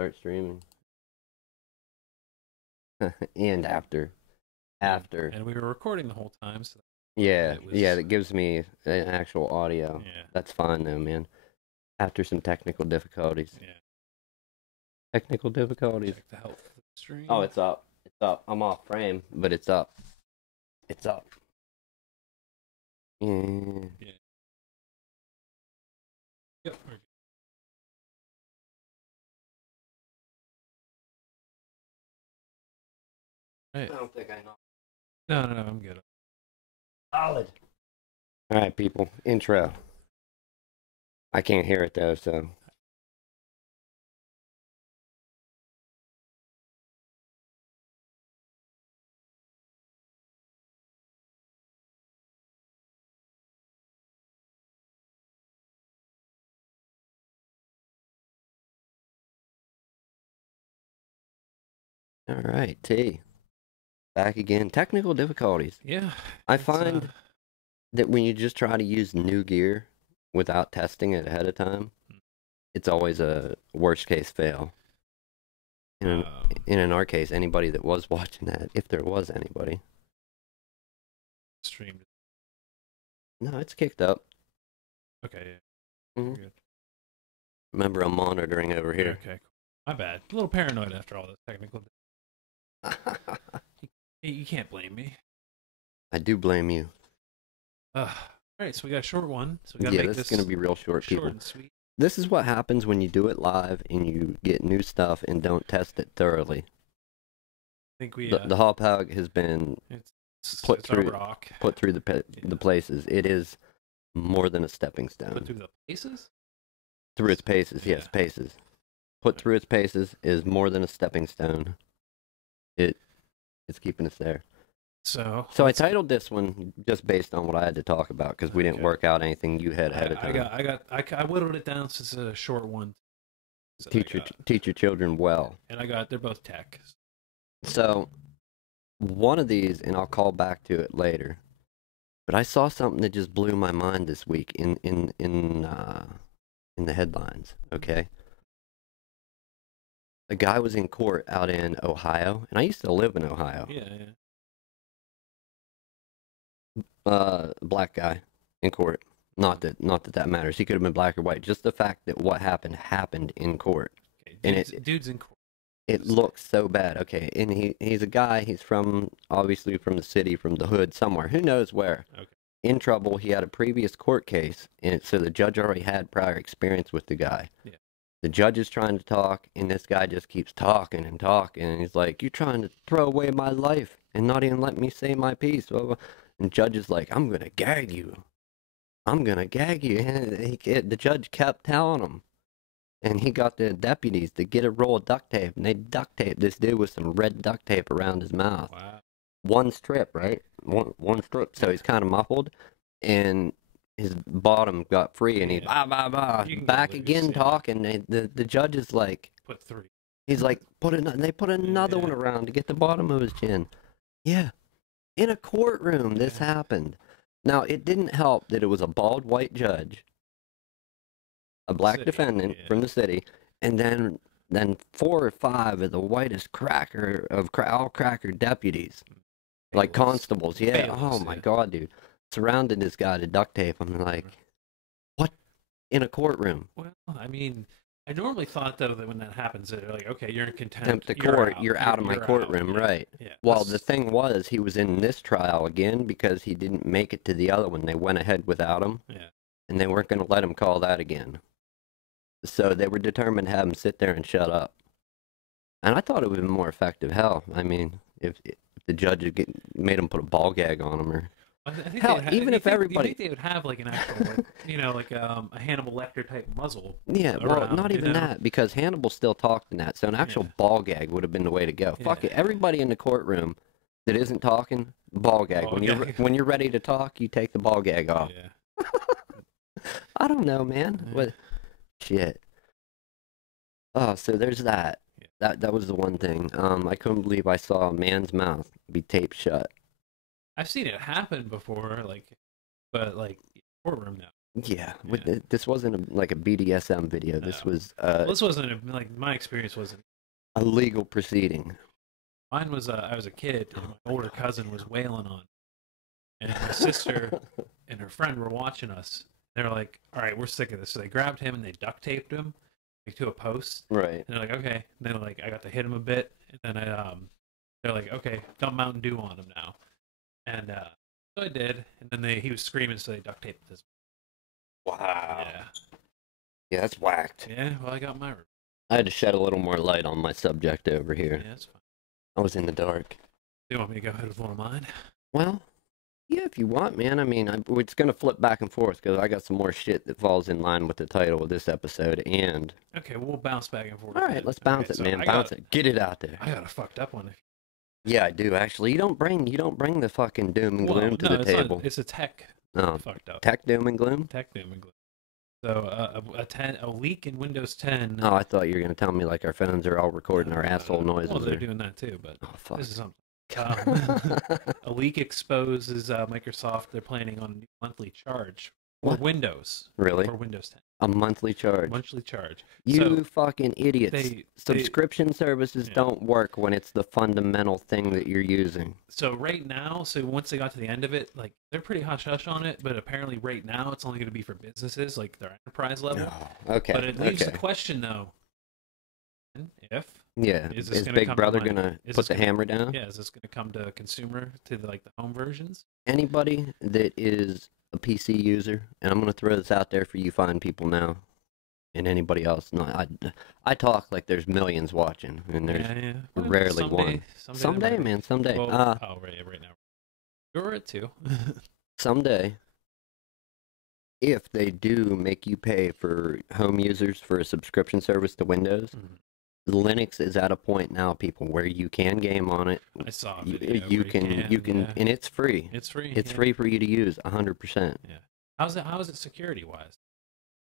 start streaming. And after. After. And we were recording the whole time, so Yeah, it was, yeah, that gives me an actual audio. yeah, That's fine though, man. After some technical difficulties. yeah. Technical difficulties. Check the health of the stream. Oh, it's up. It's up. I'm off frame, but it's up. It's up. Yeah. Yeah. Yep. We're good. Right. I don't think I know. No, I'm good. Solid. All right, people. Intro. I can't hear it though, so. All right, T. Back again. Technical difficulties. Yeah. I find that when you just try to use new gear without testing it ahead of time, it's always a worst case fail. And in our case, anybody that was watching that, if there was anybody. Streamed. No, it's kicked up. Okay, yeah. Mhm. Good. Remember, I'm monitoring over here. Okay, cool. My bad. A little paranoid after all this technical. You can't blame me. I do blame you. All right, so we got a short one. So we got Yeah, make this is going to be real short, people. short and sweet. This is what happens when you do it live and you get new stuff and don't test it thoroughly. I think we The hop hog has been it's put through a rock. put through the places. It is more than a stepping stone. Put through the paces. Through its paces, yes, Yeah. paces. Put through its paces is more than a stepping stone. It's keeping us there. So I titled this one just based on what I had to talk about because we didn't Okay. work out anything you had ahead of time. I whittled it down to a short one. So Teach your children well. and they're both tech. So one of these, and I'll call back to it later. But I saw something that just blew my mind this week in the headlines. Okay, a guy was in court out in Ohio, and I used to live in Ohio. Yeah. Black guy in court. Not that matters. He could have been black or white. Just the fact that what happened in court. Okay. And Dude's in court. It looks so bad. Okay, and he's a guy. He's obviously from the city, from the hood somewhere. Who knows where? Okay. In trouble. He had a previous court case, and so the judge already had prior experience with the guy. Yeah. The judge is trying to talk, and this guy just keeps talking and talking, and he's like, "You're trying to throw away my life and not even let me say my piece." Blah, blah. And judge is like, "I'm gonna gag you. I'm gonna gag you." And the judge kept telling him, and he got the deputies to get a roll of duct tape, and they duct taped this dude with some red duct tape around his mouth. Wow. One strip, right? One strip. So he's kind of muffled, and his bottom got free, and he back again talking. The judge is like, put 3. He's like, they put another one around to get the bottom of his chin. Yeah, in a courtroom, this happened. Now it didn't help that it was a bald white judge, a black defendant from the city, and then 4 or 5 of the whitest cracker of all cracker deputies. Like constables, yeah. Oh my God, dude. Surrounded this guy to duct tape. I'm like, what? In a courtroom? Well, I mean, I normally thought though that when that happens, they're like, okay, you're in contempt of court. You're out of my courtroom, right? Yeah. Well, the thing was, he was in this trial again because he didn't make it to the other one. They went ahead without him. Yeah. And they weren't going to let him call that again. So they were determined to have him sit there and shut up. And I thought it would be more effective. Hell, I mean, if the judge had made him put a ball gag on him, or I think hell, even if everybody, you think they would have like an actual, like a Hannibal Lecter type muzzle. Yeah, well, around, not even that, because Hannibal still talked in that. So an actual ball gag would have been the way to go. Fuck it, everybody in the courtroom that isn't talking, ball gag. When you're ready to talk, you take the ball gag off. Yeah. I don't know, man. What shit. Oh, so there's that. That was the one thing. I couldn't believe I saw a man's mouth be taped shut. I've seen it happen before, but courtroom now. Yeah, Yeah. this wasn't like a BDSM video. This No. was Well, this wasn't like my experience wasn't. a legal proceeding. Mine was I was a kid and Oh my my older God, cousin was wailing on, and my sister and her friend were watching us. They're like, "All right, we're sick of this." So they grabbed him and they duct taped him like to a post. Right. And they're like, "Okay." And then like I got to hit him a bit, and then they're like, "Okay, dump Mountain Dew on him now." And so I did, and then he was screaming, so they duct taped his. Wow. Yeah, Yeah, that's whacked. yeah. Well, I got my. I had to shed a little more light on my subject over Yeah, here. that's fine. I was in the dark. Do you want me to go ahead with one of mine? Well, yeah, if you want, man. I mean, it's gonna flip back and forth because I got some more shit that falls in line with the title of this episode. And Okay, we'll bounce back and forth. all right, then. let's bounce Okay, it, so man. I Bounce got, it. Get it out there. I got a fucked up one. Yeah, I do actually. You don't bring the fucking doom and gloom to no, the it's table. not. It's a tech Oh, fucked up. tech doom and gloom. Tech doom and gloom. So a leak in Windows 10. Oh, I thought you were gonna tell me like our phones are all recording our asshole noises. Well, they're or... doing that too, but Oh fuck. this is something. A leak exposes Microsoft. They're planning on a new monthly charge for What? Windows. Really? For Windows 10. A monthly charge. Monthly charge. You So fucking idiots. they Subscription services Yeah. don't work when it's the fundamental thing that you're using. so right now, so once they got to the end of it, like they're pretty hush hush on it, but apparently right now it's only going to be for businesses, like their enterprise level. Oh, okay. But it leaves okay. the question though, if Yeah. is this Is gonna Big come to Brother my- gonna is put this the gonna- hammer down? yeah, is this going to come to consumer to like the home versions? Anybody that is a PC user, and I'm gonna throw this out there for you fine people now, and anybody else. No, I talk like there's millions watching, and there's Yeah. rarely someday, one. Someday, there might man, someday. be. Well, right now. You're it too. Someday, if they do make you pay for home users for a subscription service to Windows, Mhm. Linux is at a point now, people, where you can game on it. I saw a You, video you where can, yeah. and it's free. It's free. It's yeah. free for you to use 100%. Yeah. How is it security wise?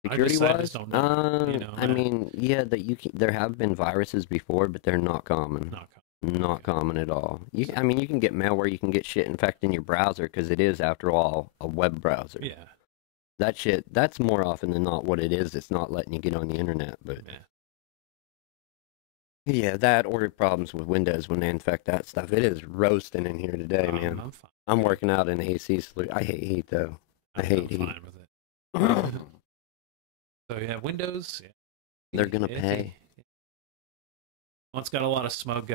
Security I wise, just don't know, you know, I mean, yeah, that you can. There have been viruses before, but they're not common. Not Not common at all. I mean, you can get malware, you can get shit infecting your browser because it is, after all, a web browser. yeah. That shit, that's more often than not what it is. It's not letting you get on the internet, but Yeah. yeah, that or problems with Windows when they infect that stuff. It is roasting in here today, man. I'm fine. I'm working out an AC solution. I hate heat though. I hate I'm heat. fine with it. So yeah, Windows. Yeah. They're gonna It's- pay. Well, it's got a lot of smug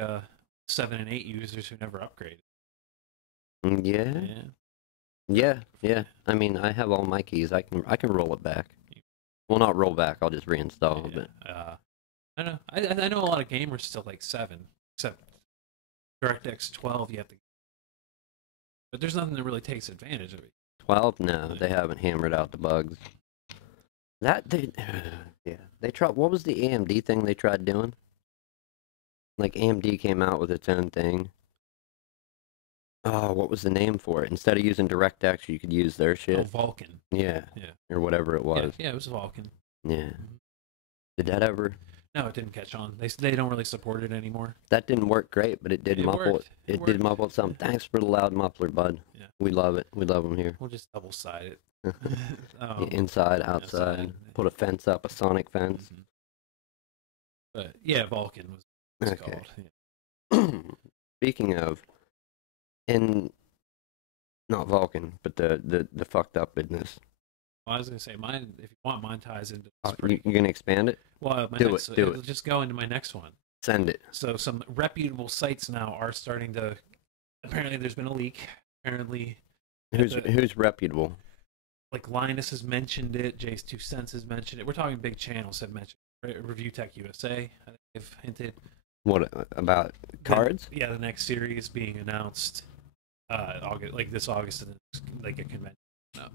7 and 8 users who never upgraded. Yeah, Yeah. yeah. I mean, I have all my keys. I can roll it back. Well, not roll back. I'll just reinstall. Yeah. But I don't know. I know a lot of gamers still like 7, except DirectX 12. You have to, but there's nothing that really takes advantage of it. 12, no, they haven't hammered out the bugs. That they, yeah, they tried. What was the AMD thing they tried doing? Like AMD came out with its own thing. Oh, what was the name for it? Instead of using DirectX, you could use their Oh, shit. Vulkan. Yeah, Yeah. or whatever it was. Yeah, it was Vulkan. Yeah. Did that ever? No, it didn't catch on. They don't really support it anymore. That didn't work great, but it did It muffle worked. it. It It did worked. muffle something. Thanks for the loud muffler, bud. Yeah. We love it. We love them here. We'll just double side it. Inside, outside. outside. Put a fence up, a sonic fence. Mhm. But yeah, Vulkan was Okay. called. Yeah. Speaking of, and not Vulcan, but the fucked up business. Well, I was gonna say mine. If you want, mine ties into. You gonna expand it? Well, my do next, it, do it'll it. just go into my next one. Send it. So some reputable sites now are starting to. Apparently, there's been a leak. Apparently, Who's reputable? like Linus has mentioned it. Jay's 2 Cents has mentioned it. We're talking big channels have mentioned it. Review Tech USA. I think they've hinted. What about cards? Yeah, the next series being announced. August, like this August, and like a convention. No.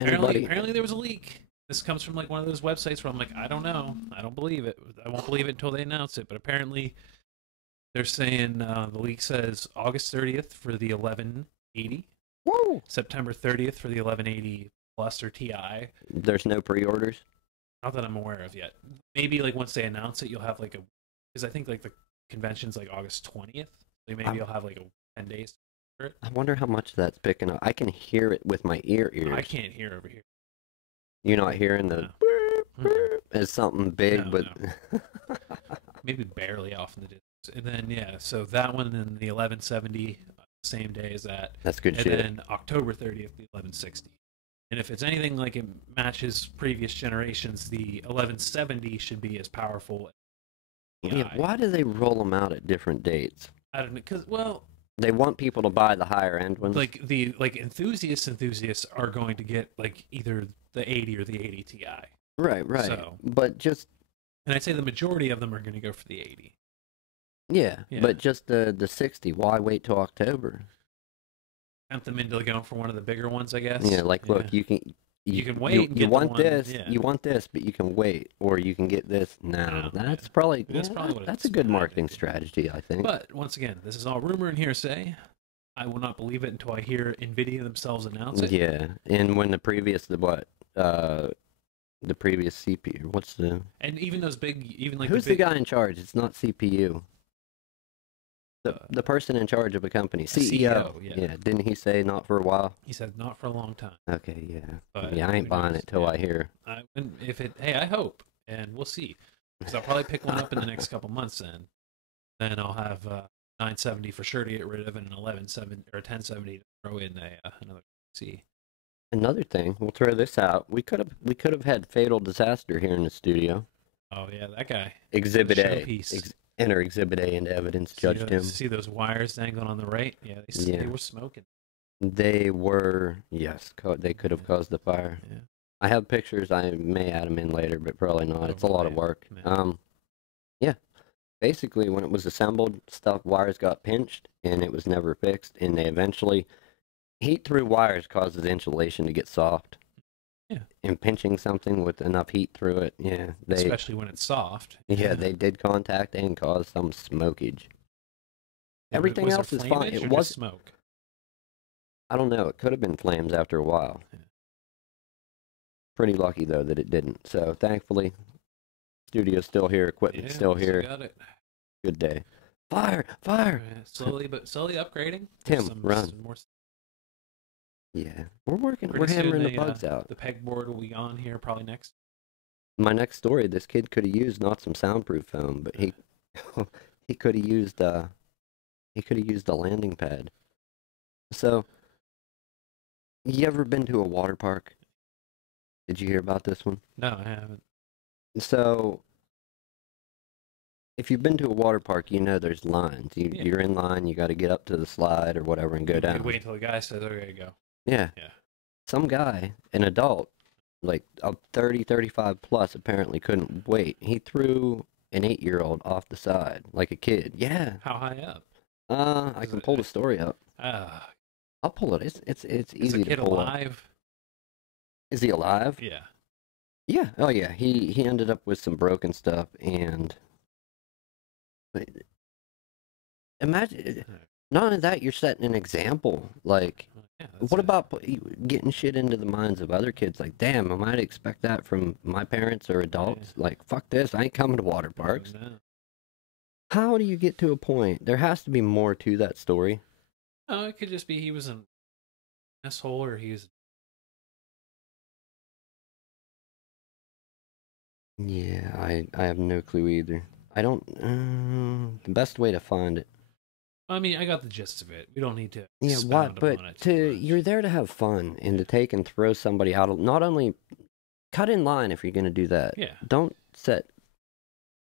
Anybody? Apparently there was a leak. This comes from like one of those websites where I'm like, I don't know, I don't believe it. I won't believe it until they announce it. But apparently, they're saying the leak says August 30th for the 1180, Whoa! September 30th for the 1180 Plus or Ti. There's no pre-orders. Not that I'm aware of yet. Maybe like once they announce it, you'll have like a, because I think like the convention's like August 20th. So maybe you'll have like a 10 days for it. I wonder how much that's picking up. I can hear it with my ears. I can't hear over here. You're not hearing the as something big, No, but maybe barely off in the distance. And then so that one in the 1170, same day as that. that's good And shit. then October 30th, the 1160. And if it's anything like it matches previous generations, the 1170 should be as powerful. Yeah, why do they roll them out at different dates? I don't know, because They want people to buy the higher end ones. like enthusiasts are going to get like either the 80 or the 80 Ti. Right. So, but just and I'd say the majority of them are going to go for the 80. yeah, Yeah. but just the 60. Why wait till October? Tempt them into going for one of the bigger ones, I guess. Yeah, like look, you can wait and you get the want one- this, yeah. you want this, but you can wait, or you can get this now. No, That's yeah. probably That's probably what that's it's a good been, I marketing think. strategy, I think. But once again, this is all rumor and hearsay. I will not believe it until I hear Nvidia themselves announce it. Yeah, and when the previous the previous CPU, what's the And even those big, even like who's the, big, the guy in charge? It's not CPU. The person in charge of a company, CEO. yeah. Didn't he say not for a while? He said not for a long time. Okay, yeah. But Yeah, I ain't who buying knows? it till Yeah. I hear. I hope, and we'll see. Because I'll probably pick one up in the next couple months. Then I'll have 970 for sure to get rid of, and an 1170 or a 1070 to throw in another PC. Another thing, we'll throw this out. We could have had Fatal Disaster here in the studio. Oh yeah, that guy. Exhibit A. Showpiece. Enter Exhibit A into evidence. Judged him. See those wires dangling on the right? Yeah, they were smoking. They were, yes, they could have caused the fire. Yeah. I have pictures. I may add them in later, but probably not. It's a lot of work. Man. Yeah. Basically, when it was assembled, wires got pinched, and it was never fixed. And they eventually, heat through wires causes insulation to get soft. Yeah. And pinching something with enough heat through it, yeah, especially when it's soft. Yeah, they did contact and cause some smokage. Everything else is fine. It was smoke. I don't know. It could have been flames after a while. Yeah. Pretty lucky though that it didn't. So thankfully, studio's still here, equipment's still here. Got it. Good day. Fire! Fire! Yeah, slowly upgrading. Tim, Some run. more. Yeah, we're working. Pretty We're hammering soon the bugs out. The pegboard will be on here probably next. My next story: this kid could have used not some soundproof foam, but he he could have used a landing pad. So, you ever been to a water park? Did you hear about this one? No, I haven't. So, if you've been to a water park, you know there's lines. You're in line. You got to get up to the slide or whatever and go down. You wait until the guy says, "Okay, go." Yeah. Yeah. Some guy, an adult, like a 30, 35 plus, apparently couldn't wait. He threw an 8-year-old off the side like a kid. Yeah. How high up? I can pull the story up. I'll pull it. It's Is easy the kid to pull up. alive? Is he alive? Yeah. Yeah. Oh yeah. He ended up with some broken stuff and imagine. Not only that, you're setting an example. Like, Yeah, what about getting shit into the minds of other kids? Like, damn, I might expect that from my parents or adults. Like, fuck this, I ain't coming to water parks. No. How do you get to a point? There has to be more to that story. No, it could just be he was an asshole or he was. Yeah, I have no clue either. I don't. The best way to find it. I mean, I got the gist of it. We don't need to. Yeah, what? But you're there to have fun and to take and throw somebody out. Not only cut in line if you're going to do that. Yeah. Don't set.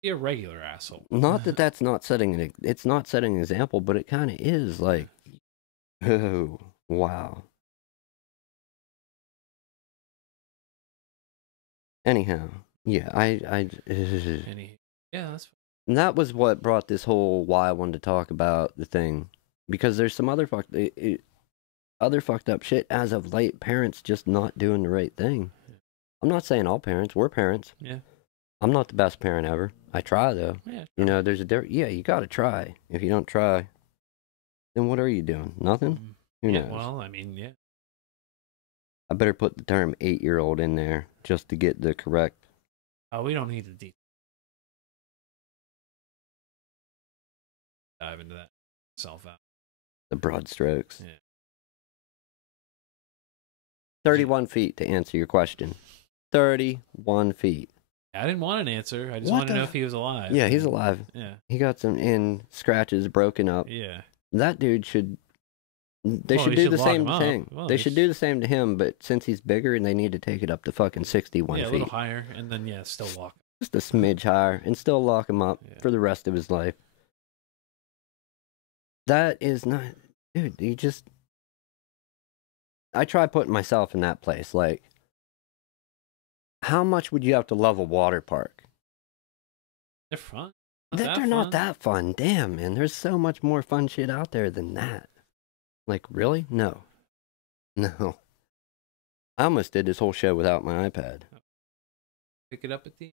Be a regular asshole. Not that that's not setting it's not setting an example, but it kind of is. Like, oh wow. Anyhow, yeah, Yeah, that's. And that was what brought this whole why I wanted to talk about the thing, because there's some other fucked up shit as of late. Parents just not doing the right thing. I'm not saying all parents. We're parents. Yeah. I'm not the best parent ever. I try though. Yeah. You know, there's a difference. Yeah, you got to try. If you don't try, then what are you doing? Nothing. Who knows? Well, I mean, yeah. I better put the term 8-year-old in there just to get the correct. Oh, we don't need to dive into that self out. The broad strokes. Yeah. 31 feet to answer your question. 31 feet. I didn't want an answer. I just What wanted to the know if he was alive. Yeah, he's alive. Yeah. He got some scratches broken up. Yeah. That dude should. They Well, should you do should the lock same him up. thing. Well, They they should do the same to him, but since he's bigger and they need to take it up to fucking 61 Yeah, a feet. little higher, and then, yeah, still lock. Just a smidge higher, and still lock him up for the rest of his life. That is not. Dude, you just. I try putting myself in that place. Like, how much would you have to love a water park? They're fun. They're not that fun. Damn, man. There's so much more fun shit out there than that. Like, really? No. No. I almost did this whole show without my iPad. Pick it up at the...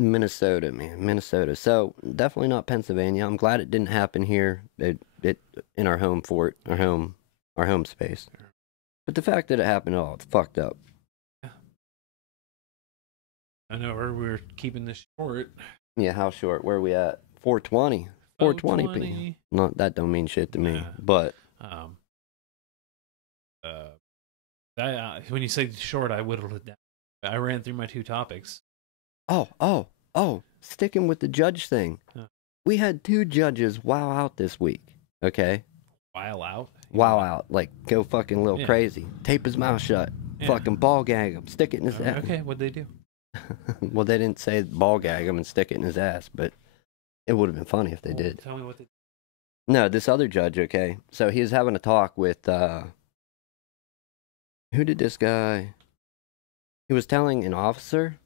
Minnesota, man. Minnesota. So, definitely not Pennsylvania. I'm glad it didn't happen here in our home fort, our home space. But the fact that it happened, it's fucked up. Yeah. I know we're keeping this short. Yeah, how short? Where are we at? 420. 420 p. That don't mean shit to me. But when you say short, I whittled it down. I ran through my 2 topics. Oh! Sticking with the judge thing. Huh. We had 2 judges wow out this week. Okay. Wow out. Wow out, like go fucking a little crazy. Tape his mouth shut. Yeah. Fucking ball gag him. Stick it in his ass. Okay, what'd they do? Well, they didn't say ball gag him and stick it in his ass, but it would have been funny if they did. Tell me what they did. No, this other judge, okay. So he was having a talk with, who did this guy? He was telling an officer.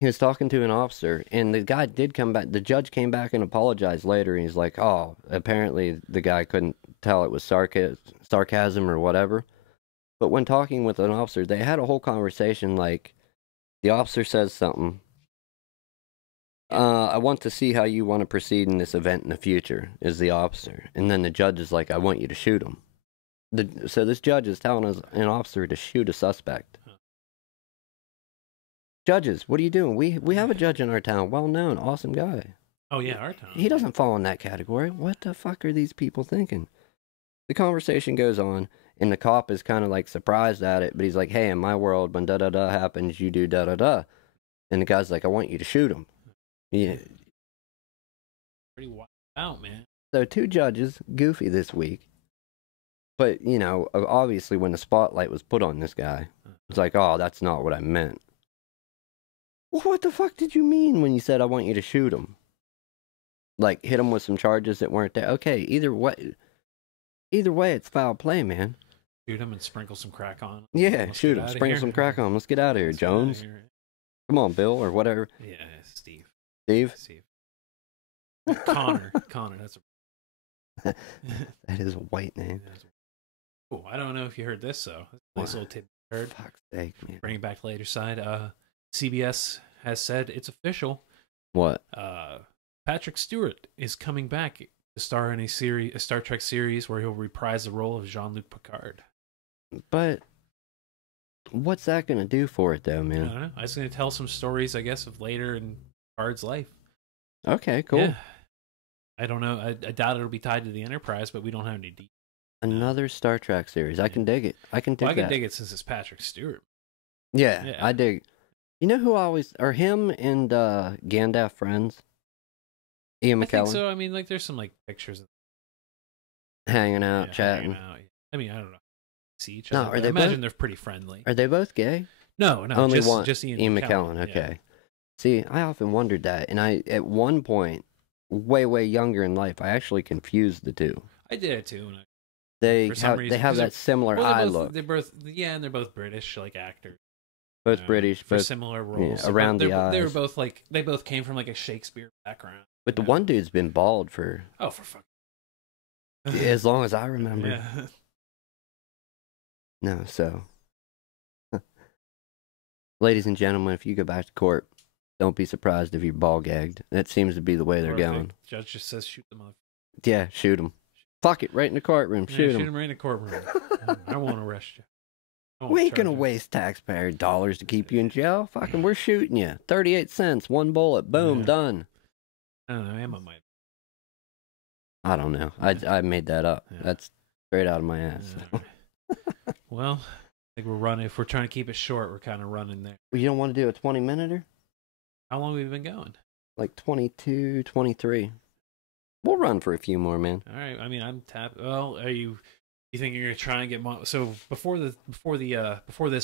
He was talking to an officer, and the guy did come back. The judge came back and apologized later, and he's like, oh, apparently the guy couldn't tell it was sarcasm or whatever. But when talking with an officer, they had a whole conversation like, the officer says something. I want to see how you want to proceed in this event in the future, is the officer. And then the judge is like, I want you to shoot him. So this judge is telling an officer to shoot a suspect. Huh. Judges, what are you doing? We have a judge in our town, well-known, awesome guy. Oh, yeah, our town. He doesn't fall in that category. What the fuck are these people thinking? The conversation goes on, and the cop is kind of like surprised at it, but he's like, hey, in my world, when da-da-da happens, you do da-da-da. And the guy's like, I want you to shoot him. Yeah. Pretty wild out, man. So 2 judges, goofy this week. But, you know, obviously when the spotlight was put on this guy, it's like, oh, that's not what I meant. Well, what the fuck did you mean when you said I want you to shoot him? Like, hit him with some charges that weren't there? Okay, either way, it's foul play, man. Shoot him and sprinkle some crack on him. Yeah, shoot him, sprinkle some crack on him. Let's get out of here, Jones. Come on, Bill, or whatever. Yeah, Steve. Steve? Connor, that's a... That is a white name. Oh, I don't know if you heard this, though. Nice little tip you heard. Fuck's sake, man. Bring it back to later side. CBS has said it's official. What? Patrick Stewart is coming back to star in a Star Trek series where he'll reprise the role of Jean-Luc Picard. But what's that going to do for it, though, man? I don't know. I was going to tell some stories, I guess, of later in Picard's life. Okay, cool. Yeah. I don't know. I doubt it'll be tied to the Enterprise, but we don't have any details. Another Star Trek series. I can dig it. I can dig it since it's Patrick Stewart. Yeah, I dig. You know who are him and Gandalf friends? Ian McKellen? I think so. I mean, like, there's some, like, pictures of hanging out, chatting. Hanging out. I mean, I don't know. See each other. No, I imagine they're pretty friendly. Are they both gay? No, only one. Just Ian McKellen. Okay. Yeah. See, I often wondered that, and I, at one point, way younger in life, I actually confused the two. I did it too. They have that similar eye look. They're both, and they're both British, like, actors. Both British, for both similar roles. Yeah, around the eyes. They were both like, they both came from like a Shakespeare background. But the one dude's been bald for fuck. As long as I remember. Yeah. No, so ladies and gentlemen, if you go back to court, don't be surprised if you're ball gagged. That seems to be the way they're going. Judge just says shoot them up. Yeah, shoot them. Fuck it, right in the courtroom. Shoot them. Shoot them right in the courtroom. I won't arrest you. We ain't gonna waste taxpayer dollars to keep you in jail. Fucking, we're shooting you. 38 cents, one bullet, boom, done. I don't know. Emma might. I don't know. I made that up. Yeah. That's straight out of my ass. Well, think we're running. If we're trying to keep it short, we're kind of running there. Well, you don't want to do a 20-minute? How long have we been going? Like 22, 23. We'll run for a few more, man. All right. I mean, I'm tapped. Well, are you? You think you're gonna try and get so before this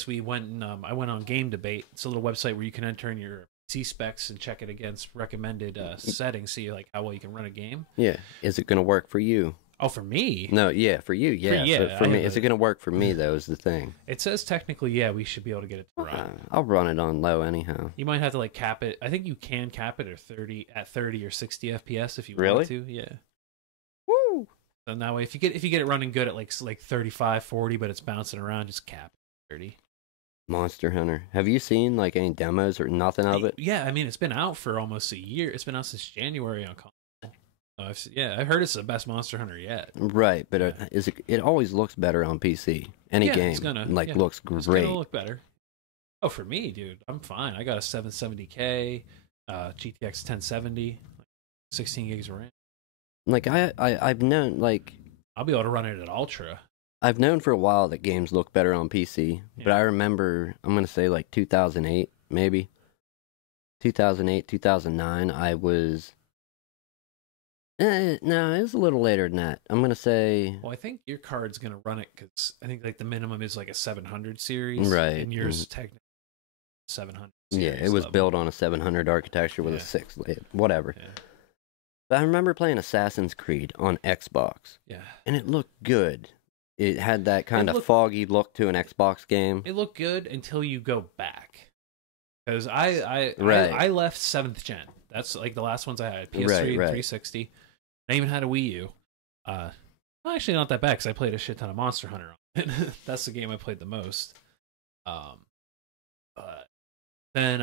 we went and I went on Game Debate. It's a little website where you can enter in your C specs and check it against recommended settings, see like how well you can run a game. Yeah. Is it gonna work for you? Oh, for me? No, yeah, for you, yeah. For me, is it gonna work for me though? Is the thing. It says technically, yeah, we should be able to get it to run. I'll run it on low anyhow. You might have to like cap it. I think you can cap it at 30 or 60 FPS if you really? want to. Yeah. Woo! And that way, if you get it running good at like 35, 40, but it's bouncing around, just cap 30. Monster Hunter. Have you seen like any demos or nothing of it? Yeah, I mean it's been out for almost a year. It's been out since January on console. I heard it's the best Monster Hunter yet. Right, but it always looks better on PC. Any game looks great. It's gonna look better. Oh, for me, dude, I'm fine. I got a 770K, GTX 1070, 16 gigs of RAM. Like I've known I'll be able to run it at ultra. I've known for a while that games look better on PC, but I remember I'm gonna say like 2008 maybe 2008 2009 I was no, it was a little later than that. I'm gonna say. Well, I think your card's gonna run it because I think like the minimum is like a 700 series, right? And yours technically 700. Yeah, it was built on a 700 architecture with a 6, whatever. Yeah. But I remember playing Assassin's Creed on Xbox. Yeah, and it looked good. It had that kind of foggy look to an Xbox game. It looked good until you go back, because I left 7th gen. That's like the last ones I had. PS3 and 360. I even had a Wii U. Well, actually, not that bad because I played a shit ton of Monster Hunter on it. That's the game I played the most. But then,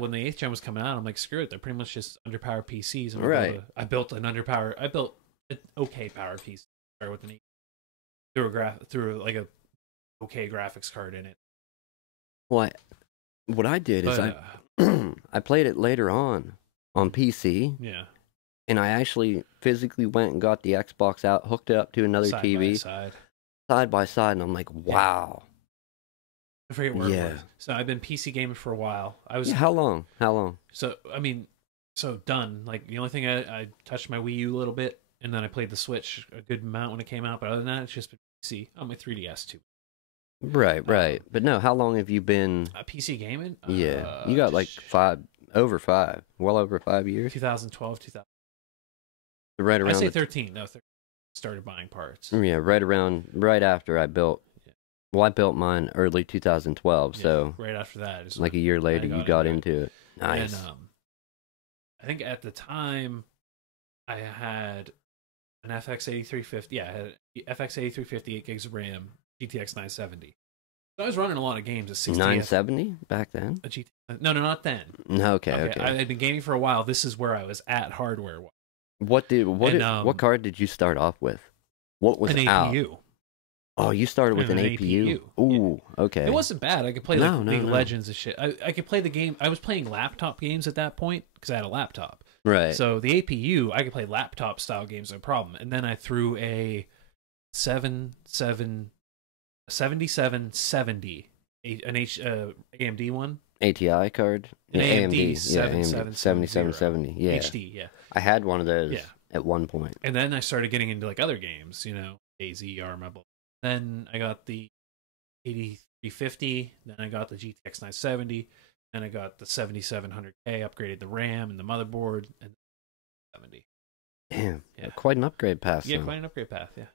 when the 8th gen was coming out, I'm like, screw it. They're pretty much just underpowered PCs. And I built an okay power PC. Started with an threw like a okay graphics card in it. What I did is I played it later on PC. Yeah. And I actually physically went and got the Xbox out, hooked it up to another TV. Side by side, and I'm like, wow. I forget where it was. So I've been PC gaming for a while. How long? So done. Like the only thing I touched my Wii U a little bit, and then I played the Switch a good amount when it came out. But other than that, it's just been PC on my 3DS too. Right. But no, how long have you been PC gaming? Yeah, you got like well over 5 years. 2012, 2000. Right around. I say 13. No, 13. Started buying parts. Yeah, right after I built. Well, I built mine early 2012, so right after that, like a year later, you got into it. Nice. And I think at the time, I had an FX 8350. Yeah, I had FX 8350, 8 gigs of RAM, GTX 970. So I was running a lot of games at 60. 970 back then? No, not then. Okay. I had been gaming for a while. This is where I was at hardware. What card did you start off with? What was an out? APU. Oh, you started with an APU? Ooh, okay. It wasn't bad. I could play League of Legends and shit. I could play the game. I was playing laptop games at that point because I had a laptop. Right. So the APU, I could play laptop style games, no problem. And then I threw a 7770, an AMD one. ATI card? An AMD 7770. Yeah. HD, yeah. I had one of those at one point. And then I started getting into like other games, ASE, Arma. Then I got the 8350. Then I got the GTX 970. Then I got the 7700K. Upgraded the RAM and the motherboard. And 70. Damn. Yeah. Quite an upgrade path. Yeah, quite an upgrade path. Yeah.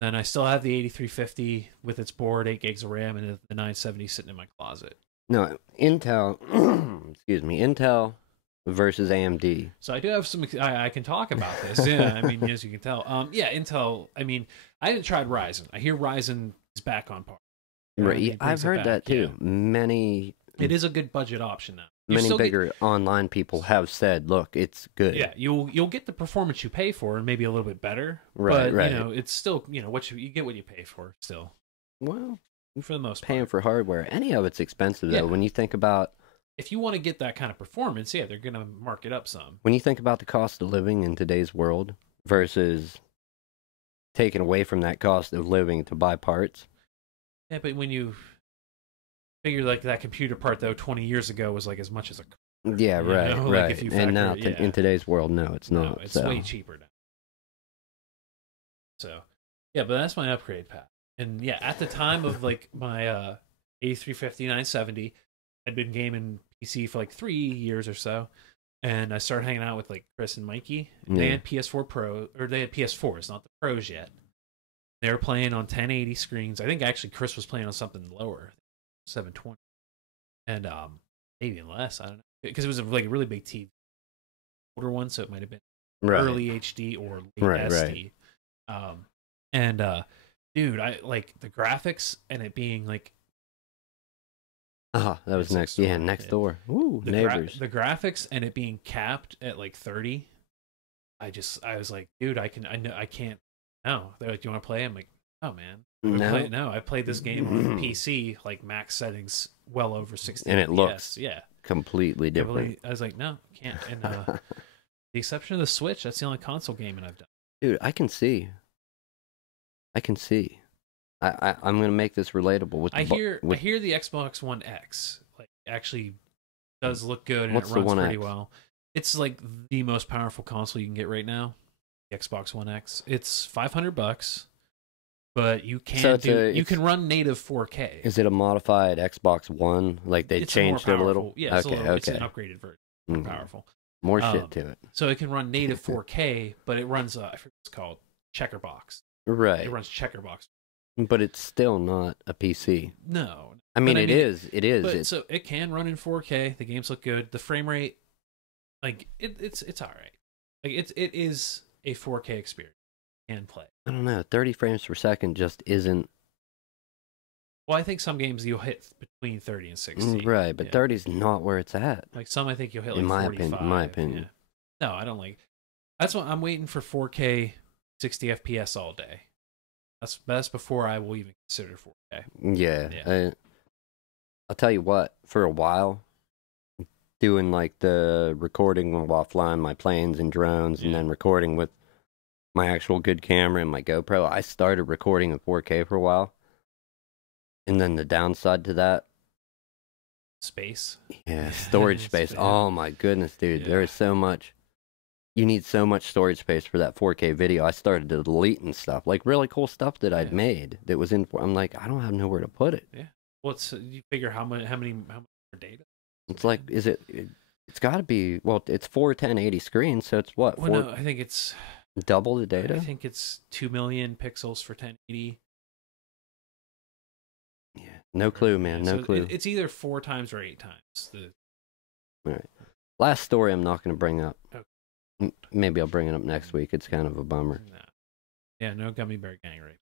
Then I still have the 8350 with its board, 8 gigs of RAM, and the 970 sitting in my closet. No, Intel. Intel versus AMD. So I do have some. I can talk about this. Yeah, I mean, as you can tell. Intel. I mean, I haven't tried Ryzen. I hear Ryzen is back on par. Right, I've heard that too. Yeah. It is a good budget option now. Many bigger online people have said, "Look, it's good." Yeah, you'll get the performance you pay for, and maybe a little bit better. Right, but, it's still what you get what you pay for. Still, well, for the most part. Paying for hardware, any of it's expensive though. When you think about, if you want to get that kind of performance, they're gonna mark it up some. When you think about the cost of living in today's world versus taking away from that cost of living to buy parts, Yeah, but when you figure like that computer part though, 20 years ago was like as much as a Yeah, right, know? right. Like if you And now, factor, in today's world, no, it's no, not. it's So. way cheaper now. So, yeah, but that's my upgrade path. And yeah, at the time of like my A350 970, I'd been gaming PC for like 3 years or so, and I started hanging out with like Chris and Mikey. And They had PS4 Pro, or they had PS4s, not the Pros yet. They were playing on 1080 screens. I think actually Chris was playing on something lower, 720, and maybe less. I don't know, because it was like a really big TV, older one, so it might have been early HD or late SD. Right. And dude, I like the graphics and it being like, that was next. Door. Yeah, next door. Ooh, neighbors. The graphics and it being capped at like 30. I was like, dude, I can't. No, they're like, do you want to play? I'm like, oh man, no. I played this game on PC, like max settings, well over 60, and it FPS. looks completely different. I was like, no, can't. And the exception of the Switch, that's the only console gaming I've done. Dude, I can see. I'm gonna make this relatable with. I hear the Xbox One X like actually does look good and it runs pretty well. It's like the most powerful console you can get right now. The Xbox One X. It's $500, but you can can run native 4K. Is it a modified Xbox One? Like they changed it a little? Yeah, it's an upgraded version. More powerful. More shit to it. So it can run native 4K, but it runs I forget what it's called, Checkerbox. Right. It runs Checkerbox. But it's still not a PC. No. I mean, it is. But so it can run in 4K. The games look good. The frame rate, like it's all right. Like it is a 4K experience and play. I don't know. 30 frames per second just isn't. Well, I think some games you'll hit between 30 and 60. Right, but 30 is not where it's at. Like some, I think you'll hit like 45. In my opinion. Yeah. No, I don't like. That's what I'm waiting for. 4K, 60 FPS all day. That's before I will even consider 4K. Yeah. I'll tell you what, for a while, doing like the recording while flying my planes and drones and then recording with my actual good camera and my GoPro, I started recording in 4K for a while. And then the downside to that. Space. Yeah, storage space. Oh my goodness, dude. There is so much. You need so much storage space for that 4K video. I started deleting stuff, like really cool stuff that I'd made that was in. I'm like, I don't have nowhere to put it. Yeah. Well, you figure how much data? It's like, it's got to be. Well, it's 4 1080 screens, so it's what? Well, no, I think it's double the data. I think it's 2 million pixels for 1080. Yeah, no clue, man. No clue. It's either 4 times or 8 times. All right. Last story I'm not going to bring up. Okay. Maybe I'll bring it up next week. It's kind of a bummer. No. Yeah, no gummy bear gang rape.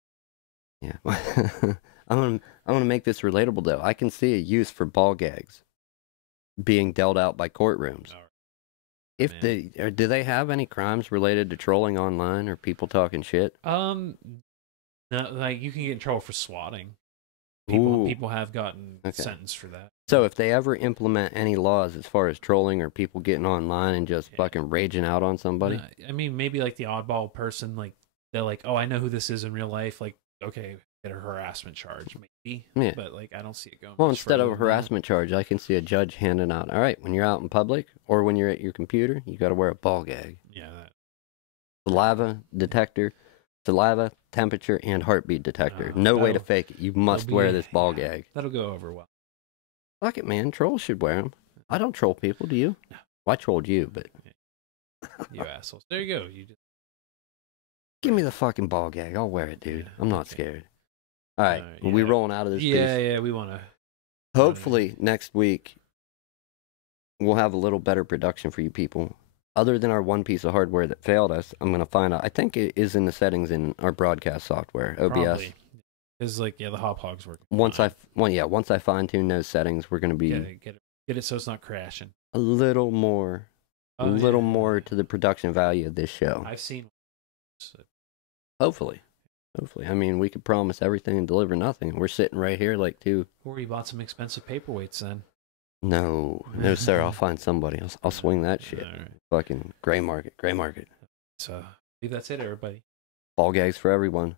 Yeah. I'm gonna make this relatable though. I can see a use for ball gags being dealt out by courtrooms. If do they have any crimes related to trolling online or people talking shit? No, like you can get in trouble for swatting. People have gotten sentenced for that. So if they ever implement any laws as far as trolling or people getting online and just fucking raging out on somebody, I mean, maybe like the oddball person, like they're like, oh, I know who this is in real life. Like, okay, get a harassment charge, maybe. Yeah. But like, I don't see it going. Well, instead of a harassment charge, I can see a judge handing out. All right, when you're out in public or when you're at your computer, you got to wear a ball gag. Yeah. Saliva detector. Saliva, temperature, and heartbeat detector. No way to fake it. You must wear this ball gag. That'll go over well. Fuck it, man. Trolls should wear them. I don't troll people, do you? No. Well, I trolled you, but... You assholes. There you go. Give me the fucking ball gag. I'll wear it, dude. I'm not scared. All right. Are we rolling out of this piece? Yeah, we want to... Hopefully, next week, we'll have a little better production for you people. Other than our one piece of hardware that failed us, I'm going to find out. I think it is in the settings in our broadcast software, OBS. Probably. It's like, the hop hogs work. Once I fine tune those settings, we're going to be get it so it's not crashing. A little more to the production value of this show. I've seen. Hopefully. I mean, we could promise everything and deliver nothing. We're sitting right here like two. Or you bought some expensive paperweights then. No, sir. I'll find somebody. I'll swing that shit. All right. Fucking gray market. So, I believe that's it, everybody. Ball gags for everyone.